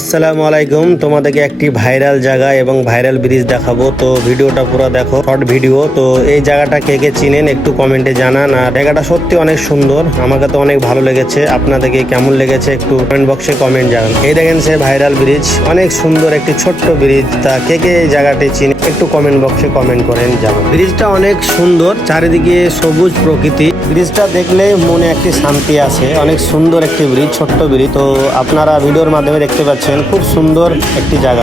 আসসালামু আলাইকুম। তোমাদেরকে একটি ভাইরাল জায়গা এবং ভাইরাল ব্রিজ দেখাবো, তো ভিডিওটা পুরো দেখো, শর্ট ভিডিও। তো এই জায়গাটা কে কে চিনেন একটু কমেন্টে জানান। আর জায়গাটা সত্যি অনেক সুন্দর, আমাকে তো অনেক ভালো লেগেছে। আপনাদেরকে কেমন লেগেছে একটু কমেন্ট বক্সে কমেন্ট জানান। এই দেখেন সে ভাইরাল ব্রিজ, অনেক সুন্দর একটি ছোট্ট ব্রিজ। তা কে কে এই জায়গাটি চিনে একটু কমেন্ট বক্সে কমেন্ট করেন জানান। ব্রিজটা অনেক সুন্দর, চারিদিকে সবুজ প্রকৃতি। ব্রিজটা দেখলে মনে একটি শান্তি আছে। অনেক সুন্দর একটি ব্রিজ, ছোট্ট ব্রিজ। তো আপনারা ভিডিওর মাধ্যমে দেখতে পাচ্ছেন, খুব সুন্দর একটি জায়গা।